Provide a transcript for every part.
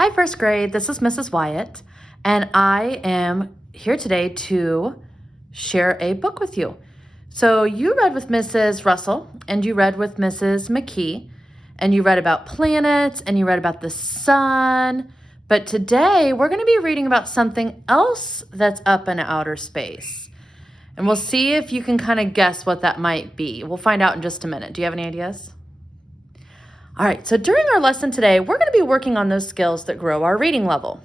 Hi, first grade. This is Mrs. Wyatt, and I am here today to share a book with you. So you read with Mrs. Russell, and you read with Mrs. McKee, and you read about planets, and you read about the sun. But today we're going to be reading about something else that's up in outer space. And we'll see if you can kind of guess what that might be. We'll find out in just a minute. Do you have any ideas? All right, so during our lesson today, we're going to be working on those skills that grow our reading level.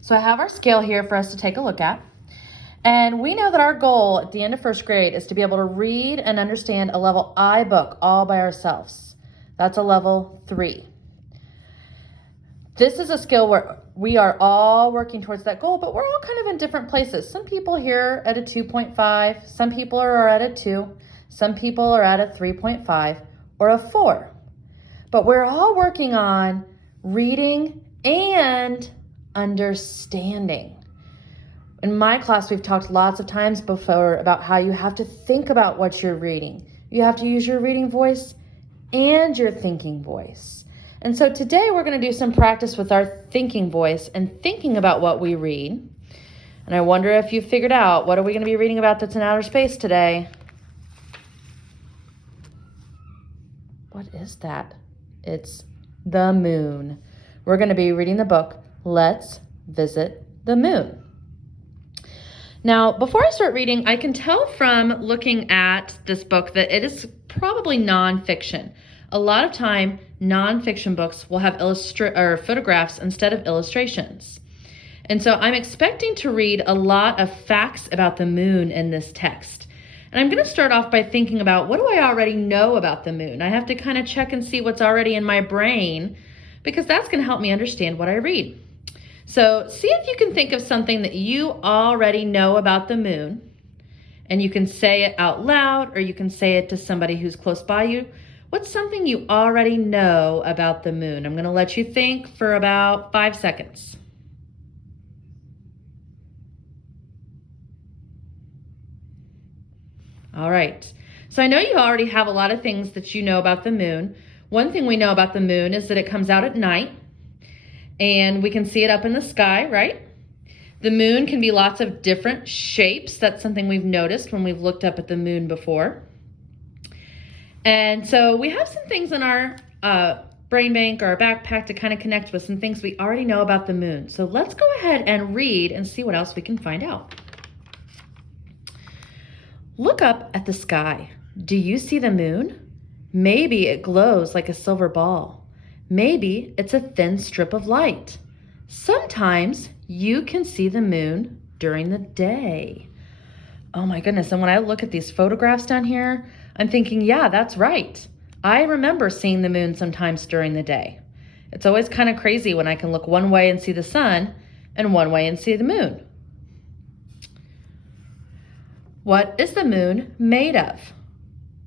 So I have our scale here for us to take a look at. And we know that our goal at the end of first grade is to be able to read and understand a level I book all by ourselves. That's a level 3. This is a skill where we are all working towards that goal, but we're all kind of in different places. Some people here at a 2.5, some people are at a 2, some people are at a 3.5. or a 4. But we're all working on reading and understanding. In my class, we've talked lots of times before about how you have to think about what you're reading. You have to use your reading voice and your thinking voice. And so today we're going to do some practice with our thinking voice and thinking about what we read. And I wonder if you figured out, what are we going to be reading about that's in outer space today? What is that? It's the moon. We're going to be reading the book, Let's Visit the Moon. Now, before I start reading, I can tell from looking at this book that it is probably nonfiction. A lot of time, nonfiction books will have photographs instead of illustrations. And so I'm expecting to read a lot of facts about the moon in this text. And I'm going to start off by thinking about, what do I already know about the moon? I have to kind of check and see what's already in my brain, because that's going to help me understand what I read. So see if you can think of something that you already know about the moon, and you can say it out loud, or you can say it to somebody who's close by you. What's something you already know about the moon? I'm going to let you think for about 5 seconds. All right, so I know you already have a lot of things that you know about the moon. One thing we know about the moon is that it comes out at night, and we can see it up in the sky, right? The moon can be lots of different shapes. That's something we've noticed when we've looked up at the moon before. And so we have some things in our brain bank or our backpack to kind of connect with some things we already know about the moon. So let's go ahead and read and see what else we can find out. Look up at the sky. Do you see the moon? Maybe it glows like a silver ball. Maybe it's a thin strip of light. Sometimes you can see the moon during the day. Oh my goodness, and when I look at these photographs down here, I'm thinking, yeah, that's right. I remember seeing the moon sometimes during the day. It's always kind of crazy when I can look one way and see the sun and one way and see the moon. What is the moon made of?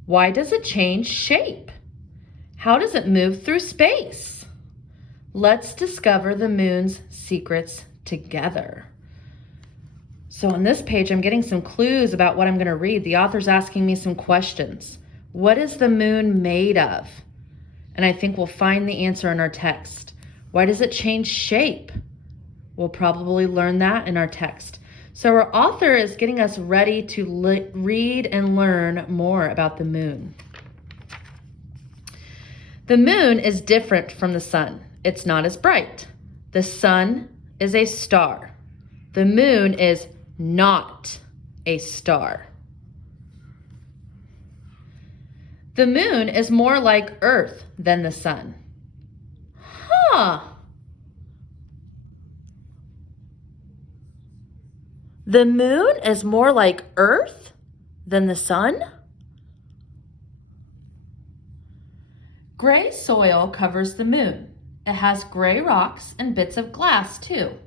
Why does it change shape? How does it move through space? Let's discover the moon's secrets together. So on this page, I'm getting some clues about what I'm going to read. The author's asking me some questions. What is the moon made of? And I think we'll find the answer in our text. Why does it change shape? We'll probably learn that in our text. So our author is getting us ready to read and learn more about the moon. The moon is different from the sun. It's not as bright. The sun is a star. The moon is not a star. The moon is more like Earth than the sun. The moon is more like Earth than the sun? Gray soil covers the moon. It has gray rocks and bits of glass too.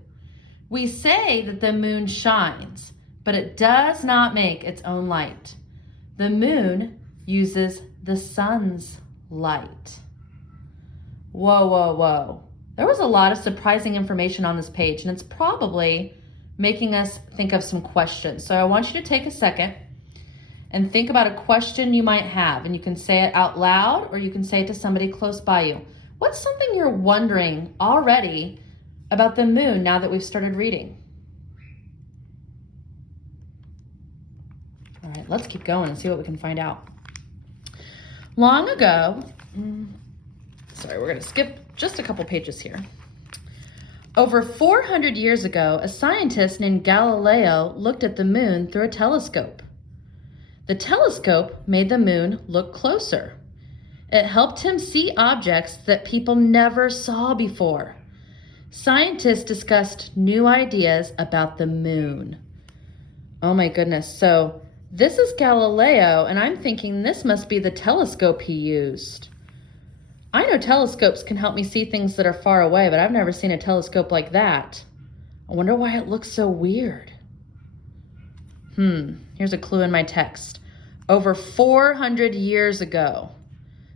We say that the moon shines, but it does not make its own light. The moon uses the sun's light. Whoa, whoa, whoa. There was a lot of surprising information on this page, and it's probably making us think of some questions. So I want you to take a second and think about a question you might have, and you can say it out loud or you can say it to somebody close by you. What's something you're wondering already about the moon now that we've started reading? All right, let's keep going and see what we can find out. Long ago, we're going to skip just a couple pages here. Over 400 years ago, a scientist named Galileo looked at the moon through a telescope. The telescope made the moon look closer. It helped him see objects that people never saw before. Scientists discussed new ideas about the moon. Oh my goodness, so this is Galileo, and I'm thinking this must be the telescope he used. I know telescopes can help me see things that are far away, but I've never seen a telescope like that. I wonder why it looks so weird. Here's a clue in my text. Over 400 years ago.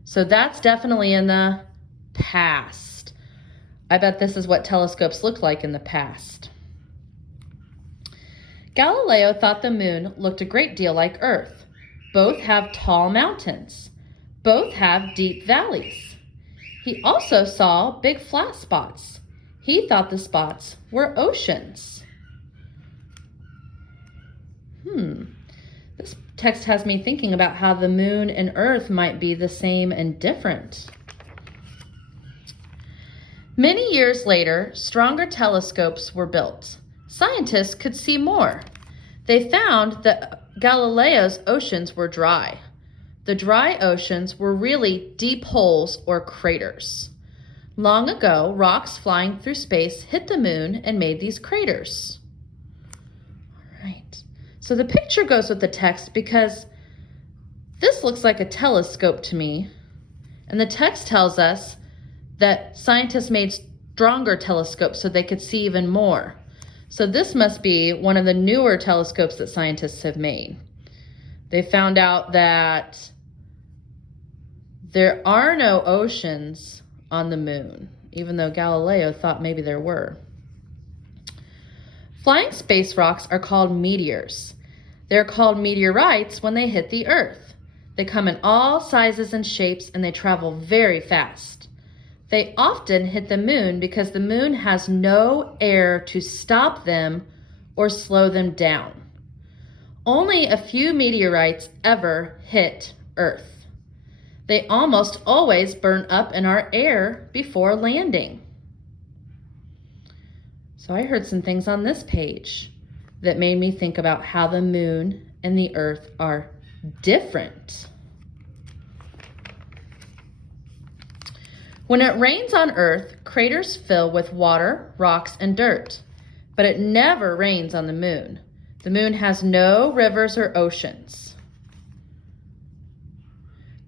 So that's definitely in the past. I bet this is what telescopes looked like in the past. Galileo thought the moon looked a great deal like Earth. Both have tall mountains. Both have deep valleys. He also saw big flat spots. He thought the spots were oceans. This text has me thinking about how the moon and Earth might be the same and different. Many years later, stronger telescopes were built. Scientists could see more. They found that Galileo's oceans were dry. The dry oceans were really deep holes or craters. Long ago, rocks flying through space hit the moon and made these craters. All right. So the picture goes with the text because this looks like a telescope to me. And the text tells us that scientists made stronger telescopes so they could see even more. So this must be one of the newer telescopes that scientists have made. They found out that there are no oceans on the moon, even though Galileo thought maybe there were. Flying space rocks are called meteors. They're called meteorites when they hit the Earth. They come in all sizes and shapes, and they travel very fast. They often hit the moon because the moon has no air to stop them or slow them down. Only a few meteorites ever hit Earth. They almost always burn up in our air before landing. So I heard some things on this page that made me think about how the moon and the Earth are different. When it rains on Earth, craters fill with water, rocks, and dirt. But it never rains on the moon. The moon has no rivers or oceans.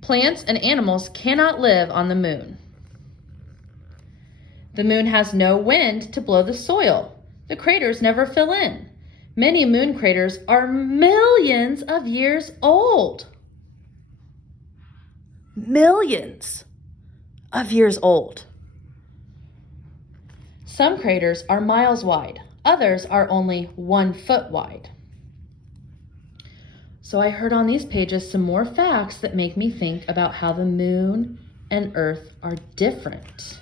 Plants and animals cannot live on the moon. The moon has no wind to blow the soil. The craters never fill in. Many moon craters are millions of years old. Millions of years old. Some craters are miles wide. Others are only 1 foot wide. So I heard on these pages some more facts that make me think about how the moon and Earth are different.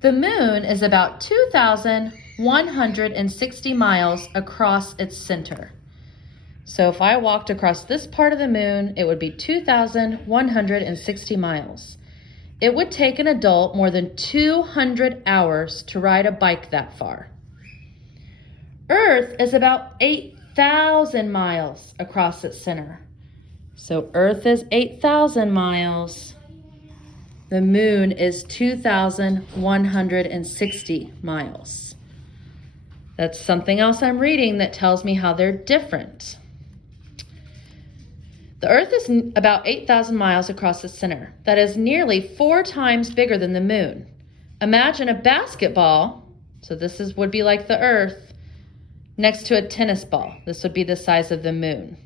The moon is about 2,160 miles across its center. So if I walked across this part of the moon, it would be 2,160 miles. It would take an adult more than 200 hours to ride a bike that far. Earth is about 8,000 miles across its center. So Earth is 8,000 miles. The moon is 2,160 miles. That's something else I'm reading that tells me how they're different. The Earth is about 8,000 miles across its center. That is nearly 4 times bigger than the moon. Imagine a basketball, so would be like the Earth, next to a tennis ball. This would be the size of the moon.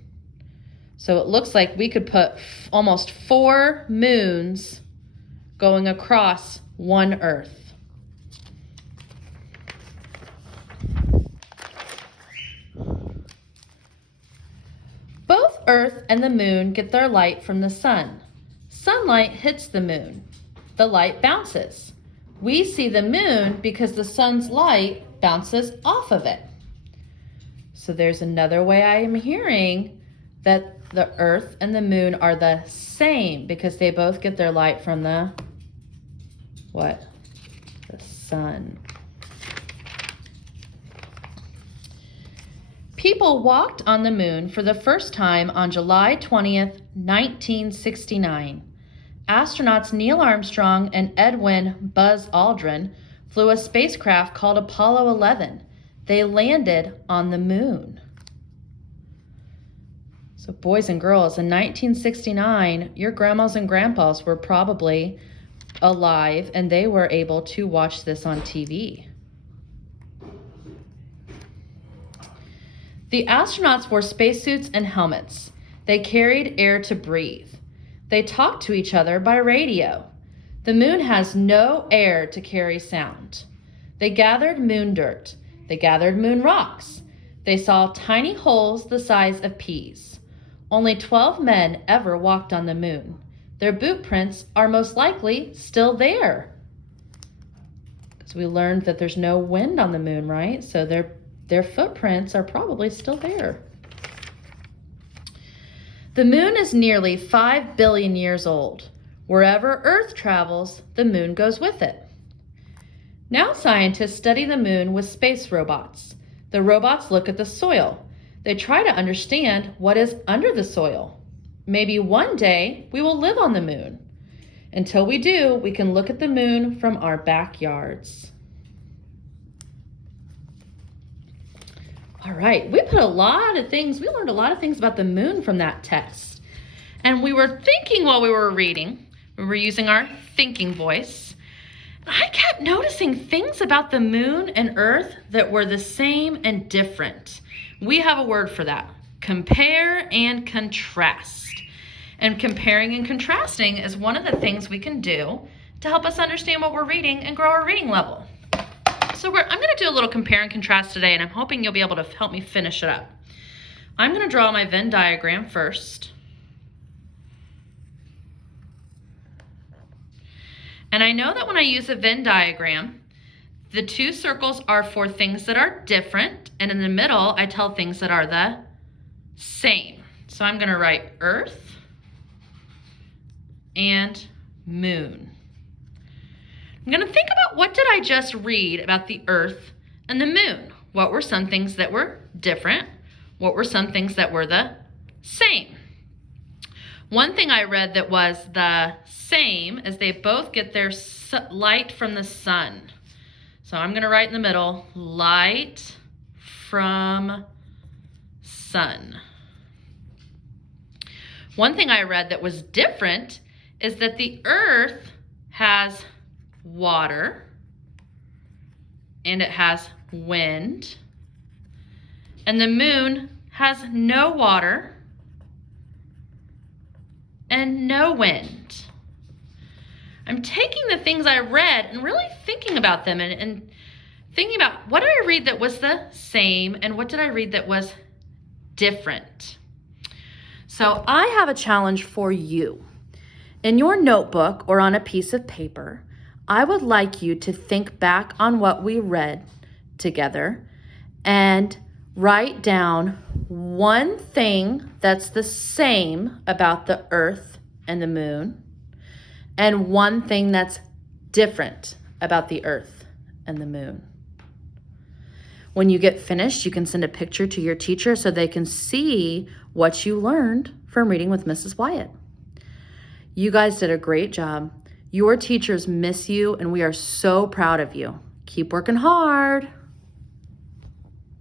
So it looks like we could put almost 4 moons going across one Earth. Both Earth and the moon get their light from the sun. Sunlight hits the moon. The light bounces. We see the moon because the sun's light bounces off of it. So there's another way I am hearing that the Earth and the moon are the same because they both get their light from the what? The sun. People walked on the moon for the first time on July 20th, 1969. Astronauts Neil Armstrong and Edwin Buzz Aldrin flew a spacecraft called Apollo 11. They landed on the moon. So boys and girls, in 1969, your grandmas and grandpas were probably alive and they were able to watch this on TV. The astronauts wore spacesuits and helmets. They carried air to breathe. They talked to each other by radio. The moon has no air to carry sound. They gathered moon dirt. They gathered moon rocks. They saw tiny holes the size of peas. Only 12 men ever walked on the moon. Their boot prints are most likely still there. Because we learned that there's no wind on the moon, right? So their footprints are probably still there. The moon is nearly 5 billion years old. Wherever Earth travels, the moon goes with it. Now scientists study the moon with space robots. The robots look at the soil. They try to understand what is under the soil. Maybe one day we will live on the moon. Until we do, we can look at the moon from our backyards. All right, we learned a lot of things about the moon from that text. And we were thinking while we were reading, we were using our thinking voice. I kept noticing things about the moon and Earth that were the same and different. We have a word for that, compare and contrast. And comparing and contrasting is one of the things we can do to help us understand what we're reading and grow our reading level. So I'm going to do a little compare and contrast today, and I'm hoping you'll be able to help me finish it up. I'm going to draw my Venn diagram first. And I know that when I use a Venn diagram, the two circles are for things that are different, and in the middle, I tell things that are the same. So I'm going to write Earth and moon. I'm going to think about what did I just read about the Earth and the moon? What were some things that were different? What were some things that were the same? One thing I read that was the same is they both get their light from the sun. So I'm going to write in the middle, light from sun. One thing I read that was different is that the Earth has water and it has wind, and the moon has no water and no wind. I'm taking the things I read and really thinking about them and thinking about what did I read that was the same and what did I read that was different. So I have a challenge for you. In your notebook or on a piece of paper, I would like you to think back on what we read together and write down one thing that's the same about the Earth and the moon and one thing that's different about the Earth and the moon. When you get finished, you can send a picture to your teacher so they can see what you learned from reading with Mrs. Wyatt. You guys did a great job. Your teachers miss you, and we are so proud of you. Keep working hard.